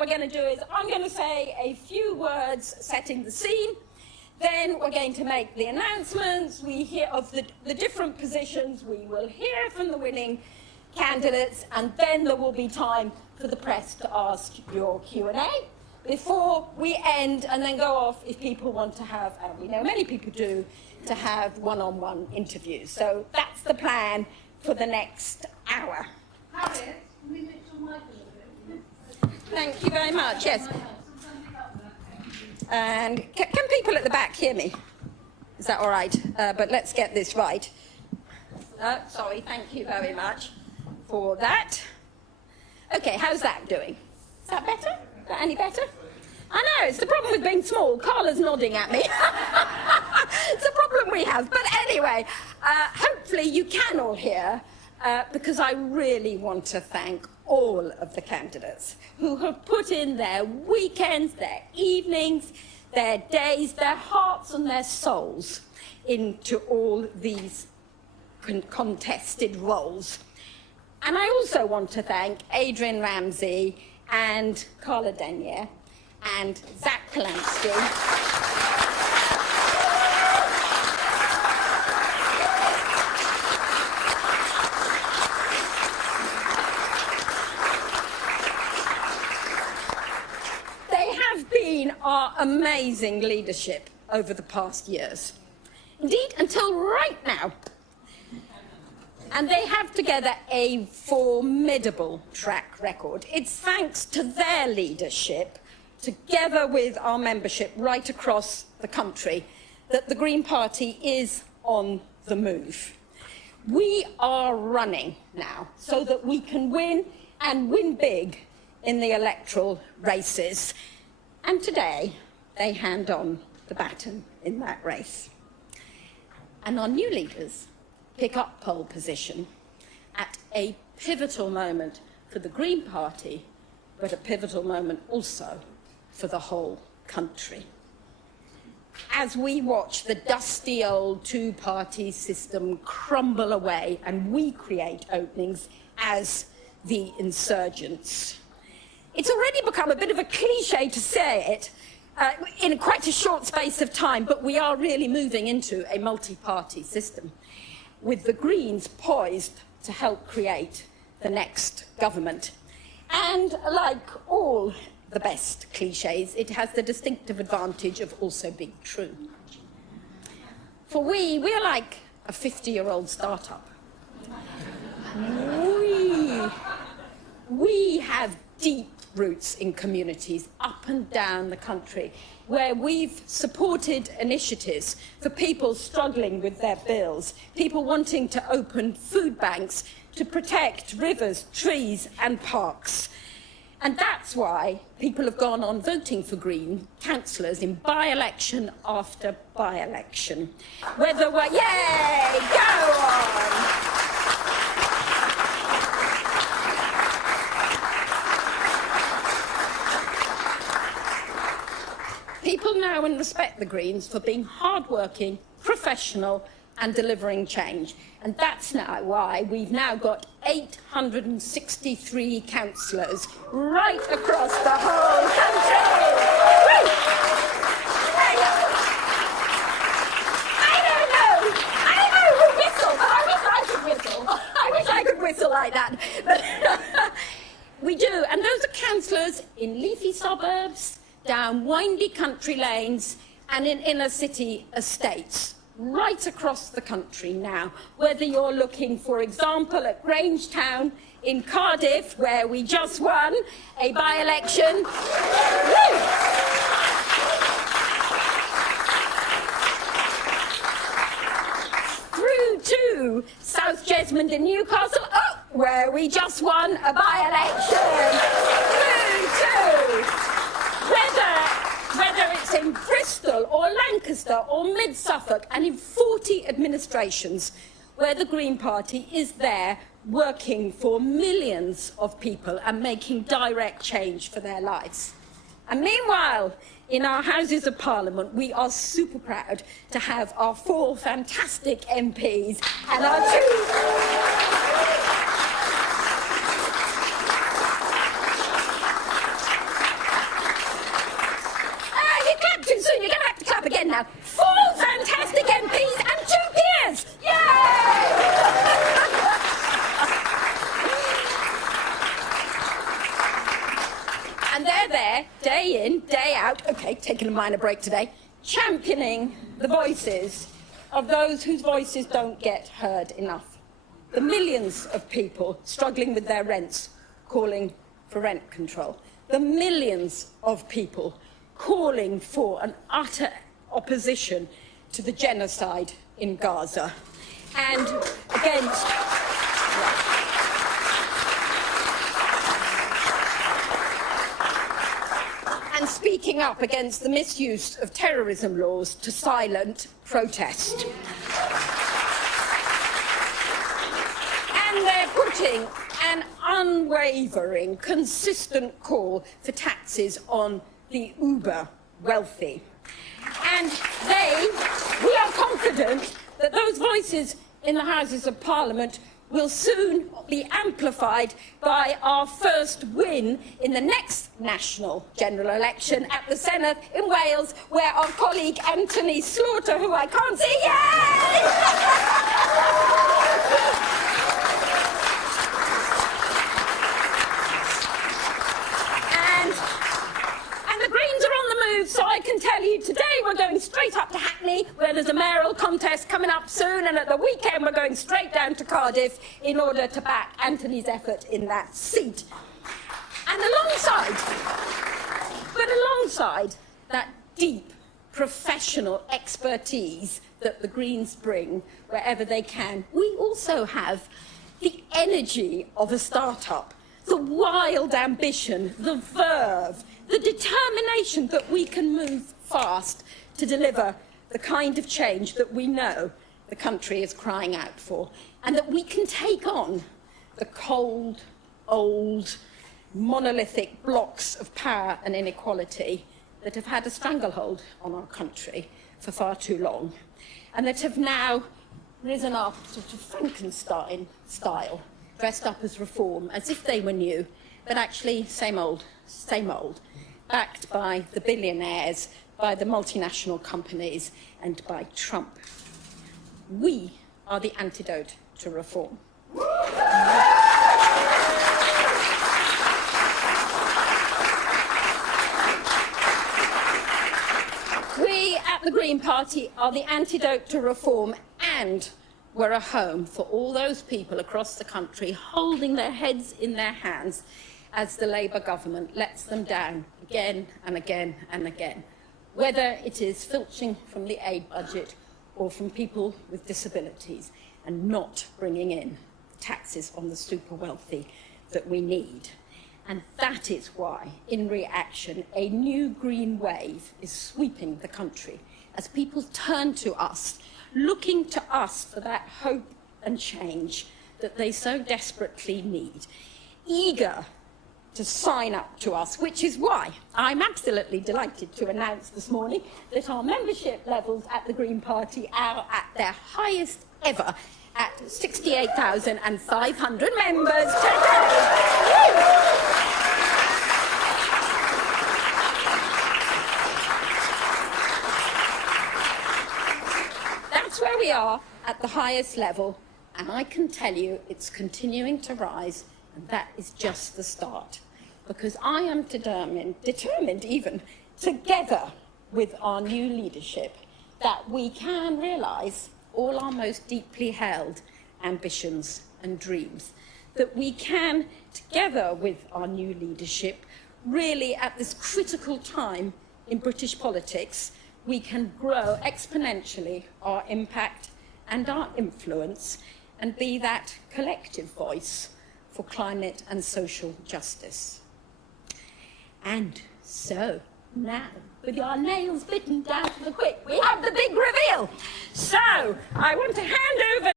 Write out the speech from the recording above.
we're going to do is I'm going to say a few words setting the scene. Then we're going to make the announcements. We hear of the different positions. We will hear from the winning candidates, and then there will be time for the press to ask your Q&A before we end and then go off if people want to have, and we know many people do, to have one-on-one interviews. So that's the plan for the next hour. Harriet, can we mix your mic a little bit? Thank you very much, yes. And can people at the back hear me? Is that all right? But let's get this right. Sorry, thank you very much for that. Okay, how's that doing? Is that better? Is that any better? I know, it's the problem with being small. Carla's nodding at me. It's a problem we have. But anyway, hopefully you can all hear, because I really want to thank all of the candidates who have put in their weekends, their evenings, their days, their hearts and their souls into all these contested roles. And I also want to thank Adrian Ramsey and Carla Denier and Zach Kalansky. Our amazing leadership over the past years. Indeed, until right now. And they have together a formidable track record. It's thanks to their leadership, together with our membership right across the country, that the Green Party is on the move. We are running now so that we can win, and win big, in the electoral races. And today, they hand on the baton in that race. And our new leaders pick up pole position at a pivotal moment for the Green Party, but a pivotal moment also for the whole country. As we watch the dusty old two-party system crumble away and we create openings as the insurgents. It's already become a bit of a cliche to say it in quite a short space of time, but we are really moving into a multi-party system, with the Greens poised to help create the next government. And like all the best cliches, it has the distinctive advantage of also being true. For we're like a 50-year-old startup. We have deep roots in communities up and down the country, where we've supported initiatives for people struggling with their bills, people wanting to open food banks to protect rivers, trees and parks. And that's why people have gone on voting for Green councillors in by-election after by-election. Whether we're, yay, go on! People know and respect the Greens for being hard-working, professional and delivering change. And that's now why we've now got 863 councillors right across the whole country. Woo! I know who whistle, but I wish I could whistle. I wish I could whistle like that. But we do, and those are councillors in leafy suburbs, down windy country lanes and in inner city estates, right across the country now. Whether you're looking, for example, at Grangetown in Cardiff, where we just won a by-election, through to South Jesmond in Newcastle, where we just won a by-election, through to whether it's in Bristol or Lancaster or Mid-Suffolk, and in 40 administrations where the Green Party is there working for millions of people and making direct change for their lives. And meanwhile, in our Houses of Parliament, we are super proud to have our 4 fantastic MPs and our 2... now 4 fantastic MPs and 2 peers. Yay! And they're there, day in, day out, okay, taking a minor break today, championing the voices of those whose voices don't get heard enough. The millions of people struggling with their rents, calling for rent control. The millions of people calling for an utter opposition to the genocide in Gaza and against... and speaking up against the misuse of terrorism laws to silence protest. And they're putting an unwavering, consistent call for taxes on the uber wealthy. And we are confident that those voices in the Houses of Parliament will soon be amplified by our first win in the next national general election at the Senedd in Wales, where our colleague Anthony Slaughter, who I can't see, and the Greens are on the move, so I can tell you today we're going straight up to Hackney, where there's a mayoral contest coming up soon, and at the weekend we're going straight down to Cardiff in order to back Anthony's effort in that seat. And alongside that deep professional expertise that the Greens bring wherever they can, we also have the energy of a start-up, the wild ambition, the verve, the determination that we can move fast to deliver the kind of change that we know the country is crying out for, and that we can take on the cold, old, monolithic blocks of power and inequality that have had a stranglehold on our country for far too long, and that have now risen up sort of Frankenstein style, dressed up as reform, as if they were new, but actually same old, backed by the billionaires, by the multinational companies, and by Trump. We are the antidote to reform. We at the Green Party are the antidote to reform, and we're a home for all those people across the country holding their heads in their hands as the Labour government lets them down again and again and again, whether it is filching from the aid budget or from people with disabilities and not bringing in taxes on the super wealthy that we need. And that is why, in reaction, a new green wave is sweeping the country as people turn to us, looking to us for that hope and change that they so desperately need, eager to sign up to us, which is why I'm absolutely delighted to announce this morning that our membership levels at the Green Party are at their highest ever at 68,500 members today. That's where we are at the highest level, and I can tell you it's continuing to rise, and that is just the start, because I am determined even, together with our new leadership, that we can realise all our most deeply held ambitions and dreams, that we can, together with our new leadership, really at this critical time in British politics, we can grow exponentially our impact and our influence and be that collective voice for climate and social justice. And so, now, with our nails bitten down to the quick, we have the big reveal. So, I want to hand over